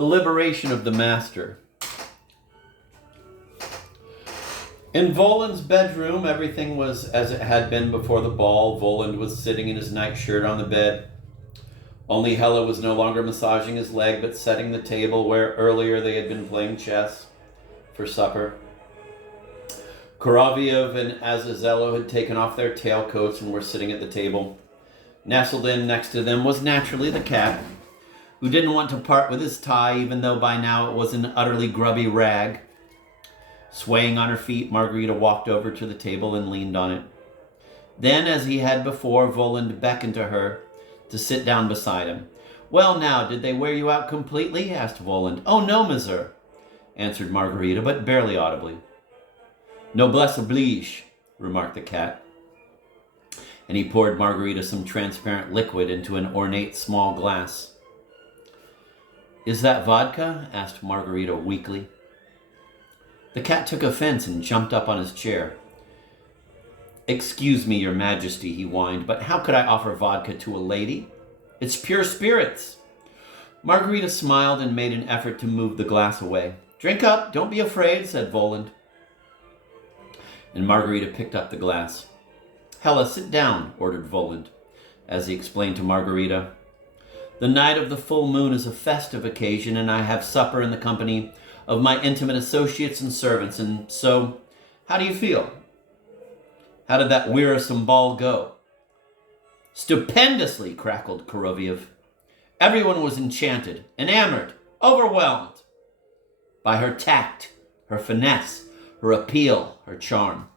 The liberation of the Master. In Voland's bedroom, everything was as it had been before the ball. Voland was sitting in his nightshirt on the bed. Only Hela was no longer massaging his leg, but setting the table where earlier they had been playing chess for supper. Koroviev and Azazello had taken off their tailcoats and were sitting at the table. Nestled in next to them was naturally the cat, who didn't want to part with his tie, even though by now it was an utterly grubby rag. Swaying on her feet, Margarita walked over to the table and leaned on it. Then, as he had before, Voland beckoned to her to sit down beside him. "Well now, did they wear you out completely?" asked Voland. "Oh no, monsieur," answered Margarita, but barely audibly. "Noblesse oblige," remarked the cat. And he poured Margarita some transparent liquid into an ornate small glass. "Is that vodka?" asked Margarita weakly. The cat took offense and jumped up on his chair. "Excuse me, your majesty," he whined, "but how could I offer vodka to a lady? It's pure spirits." Margarita smiled and made an effort to move the glass away. "Drink up, don't be afraid," said Voland. And Margarita picked up the glass. "Hela, sit down," ordered Voland, as he explained to Margarita. "The night of the full moon is a festive occasion, and I have supper in the company of my intimate associates and servants, and so, how do you feel? How did that wearisome ball go?" "Stupendously," crackled Koroviev. "Everyone was enchanted, enamored, overwhelmed by her tact, her finesse, her appeal, her charm."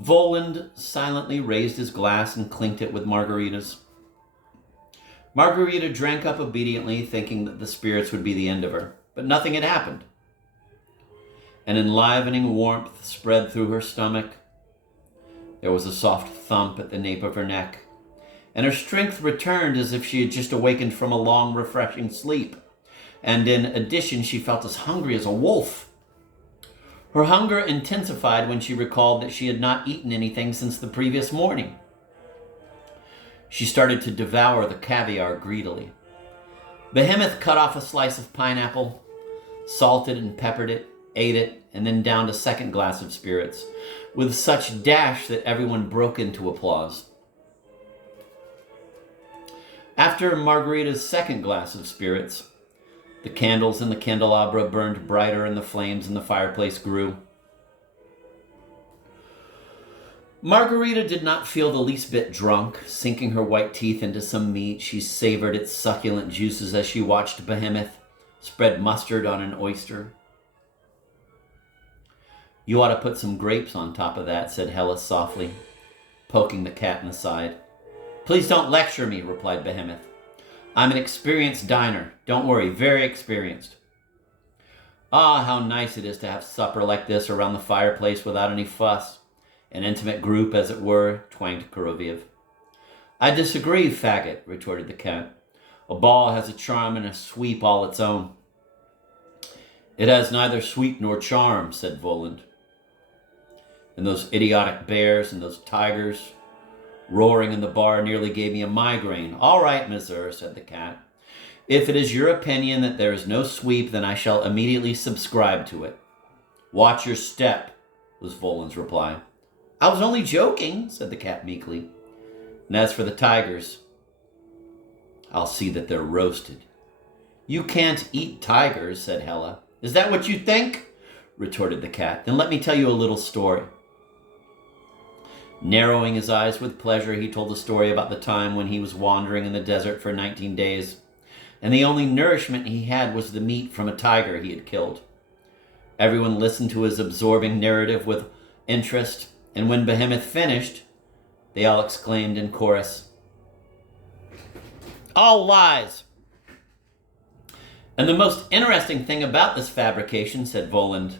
Voland silently raised his glass and clinked it with Margarita's. Margarita drank up obediently, thinking that the spirits would be the end of her, but nothing had happened. An enlivening warmth spread through her stomach. There was a soft thump at the nape of her neck, and her strength returned as if she had just awakened from a long, refreshing sleep. And in addition, she felt as hungry as a wolf. Her hunger intensified when she recalled that she had not eaten anything since the previous morning. She started to devour the caviar greedily. Behemoth cut off a slice of pineapple, salted and peppered it, ate it, and then downed a second glass of spirits, with such dash that everyone broke into applause. After Margarita's second glass of spirits, the candles in the candelabra burned brighter and the flames in the fireplace grew. Margarita did not feel the least bit drunk. Sinking her white teeth into some meat, she savored its succulent juices as she watched Behemoth spread mustard on an oyster. "You ought to put some grapes on top of that," said Hela softly, poking the cat in the side. "Please don't lecture me," replied Behemoth. "I'm an experienced diner. Don't worry, very experienced." "Ah, how nice it is to have supper like this around the fireplace without any fuss. An intimate group, as it were," twanged Koroviev. "I disagree, faggot," retorted the cat. "A ball has a charm and a sweep all its own." "It has neither sweep nor charm," said Voland. "And those idiotic bears and those tigers roaring in the bar nearly gave me a migraine." "All right, monsieur," said the cat. "If it is your opinion that there is no sweep, then I shall immediately subscribe to it." "Watch your step," was Voland's reply. "I was only joking," said the cat meekly. "And as for the tigers, I'll see that they're roasted." "You can't eat tigers," said Hela. "Is that what you think?" retorted the cat. "Then let me tell you a little story." Narrowing his eyes with pleasure, he told a story about the time when he was wandering in the desert for 19 days, and the only nourishment he had was the meat from a tiger he had killed. Everyone listened to his absorbing narrative with interest, and when Behemoth finished, they all exclaimed in chorus, "All lies!" "And the most interesting thing about this fabrication," said Voland,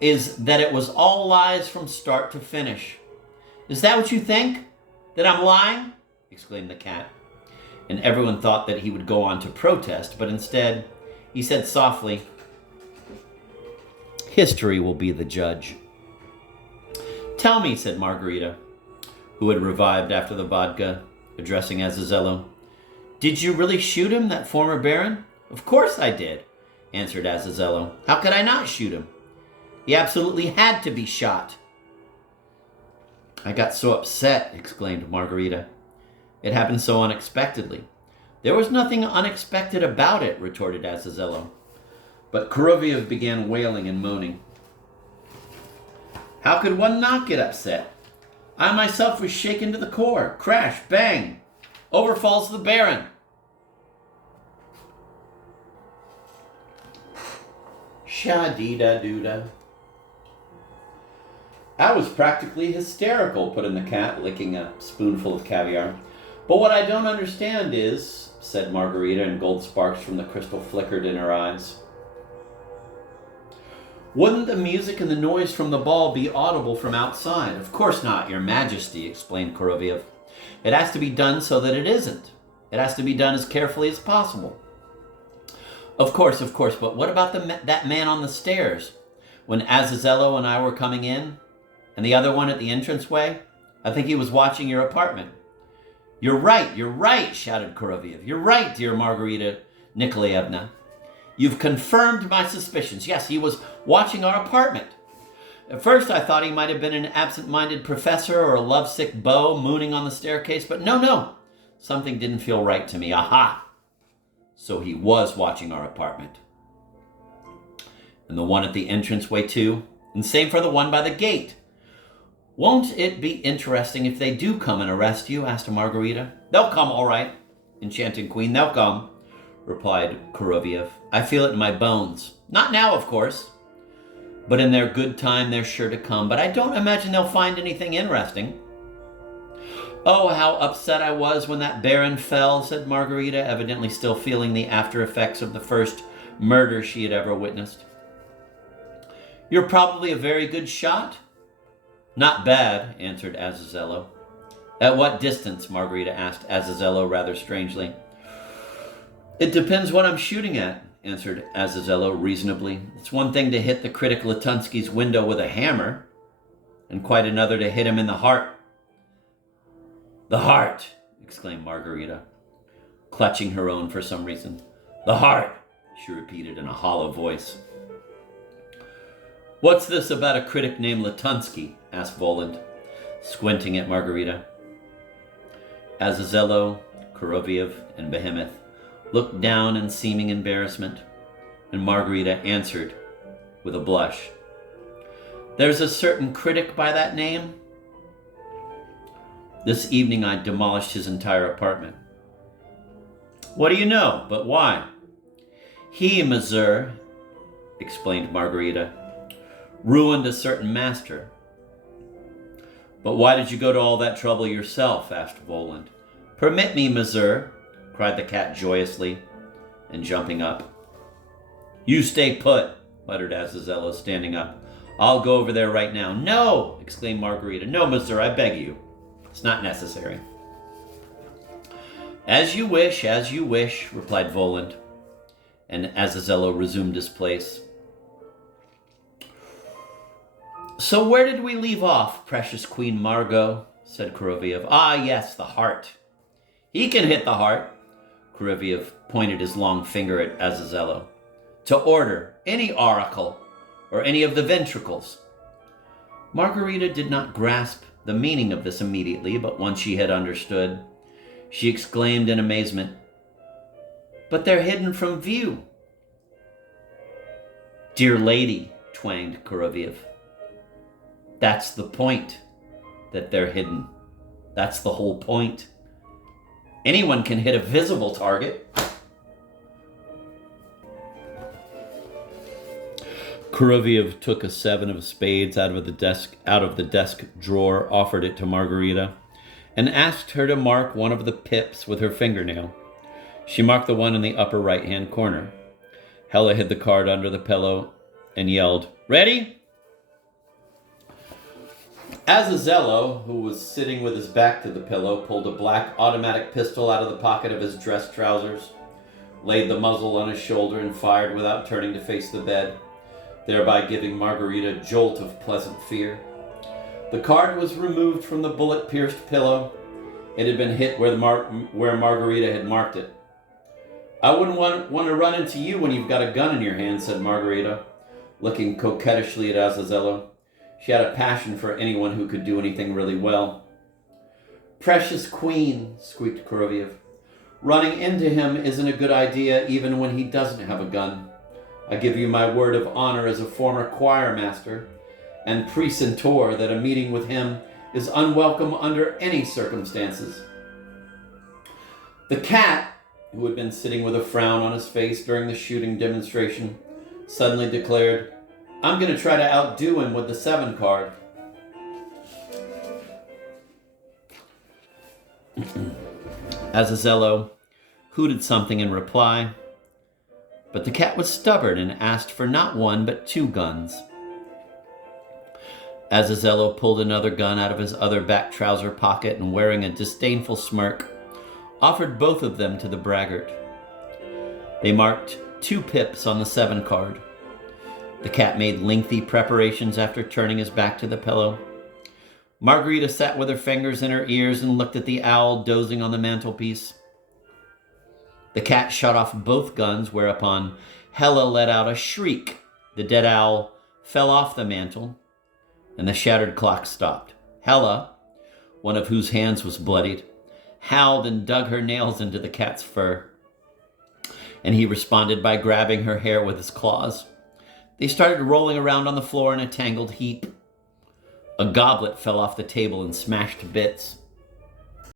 "is that it was all lies from start to finish." "Is that what you think? That I'm lying?" exclaimed the cat. And everyone thought that he would go on to protest, but instead, he said softly, "History will be the judge." "Tell me," said Margarita, who had revived after the vodka, addressing Azazello, "did you really shoot him, that former baron? Of course I did, answered Azazello. How could I not shoot him? He absolutely had to be shot. I got so upset, exclaimed Margarita. It happened so unexpectedly. There was nothing unexpected about it, retorted Azazello. But Kuroviev began wailing and moaning. How could one not get upset? I myself was shaken to the core. Crash, bang! Over falls the Baron. Sha-dee-da-doo-da. I was practically hysterical, put in the cat, licking a spoonful of caviar. But what I don't understand is, said Margarita, and gold sparks from the crystal flickered in her eyes. Wouldn't the music and the noise from the ball be audible from outside? Of course not, Your Majesty, explained Kuroviev. It has to be done so that it isn't. It has to be done as carefully as possible. Of course, but what about that man on the stairs? When Azazello and I were coming in, and the other one at the entranceway? I think he was watching your apartment. You're right, shouted Kuroviev. You're right, dear Margarita Nikolaevna. You've confirmed my suspicions. Yes, he was watching our apartment. At first I thought he might have been an absent-minded professor or a lovesick beau mooning on the staircase, but no. Something didn't feel right to me. Aha! So he was watching our apartment. And the one at the entranceway too? And same for the one by the gate. Won't it be interesting if they do come and arrest you? Asked Margarita. They'll come, all right, enchanting queen, they'll come, replied Kuroviev. I feel it in my bones. Not now, of course, but in their good time they're sure to come. But I don't imagine they'll find anything interesting. Oh, how upset I was when that Baron fell, said Margarita, evidently still feeling the after effects of the first murder she had ever witnessed. You're probably a very good shot? Not bad, answered Azazello. At what distance? Margarita asked Azazello rather strangely. It depends what I'm shooting at, answered Azazello reasonably. It's one thing to hit the critic Latunsky's window with a hammer, and quite another to hit him in the heart. The heart, exclaimed Margarita, clutching her own for some reason. The heart, she repeated in a hollow voice. What's this about a critic named Latunsky? Asked Voland, squinting at Margarita. Azazello, Kuroviev, and Behemoth looked down in seeming embarrassment, and Margarita answered with a blush. There's a certain critic by that name. This evening I demolished his entire apartment. What do you know? But why? He, monsieur, explained Margarita, ruined a certain master. But why did you go to all that trouble yourself? Asked Voland. Permit me, monsieur, cried the cat joyously, and jumping up. You stay put, muttered Azazello, standing up. I'll go over there right now. No, exclaimed Margarita. No, monsieur, I beg you. It's not necessary. As you wish, replied Voland, and Azazello resumed his place. So where did we leave off, precious Queen Margot? Said Kuroviev. Ah, yes, the heart. He can hit the heart. Kuroviev pointed his long finger at Azazello. To order any auricle or any of the ventricles. Margarita did not grasp the meaning of this immediately, but once she had understood, she exclaimed in amazement, But they're hidden from view. Dear lady, twanged Kuroviev. That's the point, that they're hidden. That's the whole point. Anyone can hit a visible target. Kuroviev took a 7 of spades out of the desk drawer, offered it to Margarita, and asked her to mark one of the pips with her fingernail. She marked the one in the upper right-hand corner. Hella hid the card under the pillow and yelled, Ready? Azazello, who was sitting with his back to the pillow, pulled a black automatic pistol out of the pocket of his dress trousers, laid the muzzle on his shoulder, and fired without turning to face the bed, thereby giving Margarita a jolt of pleasant fear. The card was removed from the bullet-pierced pillow. It had been hit where Margarita had marked it. I wouldn't want to run into you when you've got a gun in your hand, said Margarita, looking coquettishly at Azazello. She had a passion for anyone who could do anything really well. Precious queen, squeaked Koroviev. Running into him isn't a good idea even when he doesn't have a gun. I give you my word of honor as a former choir master and precentor that a meeting with him is unwelcome under any circumstances. The cat, who had been sitting with a frown on his face during the shooting demonstration, suddenly declared, I'm going to try to outdo him with the 7 card. Azazello hooted something in reply, but the cat was stubborn and asked for not 1 but 2 guns. Azazello pulled another gun out of his other back trouser pocket and, wearing a disdainful smirk, offered both of them to the braggart. They marked 2 pips on the 7 card. The cat made lengthy preparations after turning his back to the pillow. Margarita sat with her fingers in her ears and looked at the owl dozing on the mantelpiece. The cat shot off both guns, whereupon Hella let out a shriek. The dead owl fell off the mantel, and the shattered clock stopped. Hella, one of whose hands was bloodied, howled and dug her nails into the cat's fur, and he responded by grabbing her hair with his claws. They started rolling around on the floor in a tangled heap. A goblet fell off the table and smashed to bits.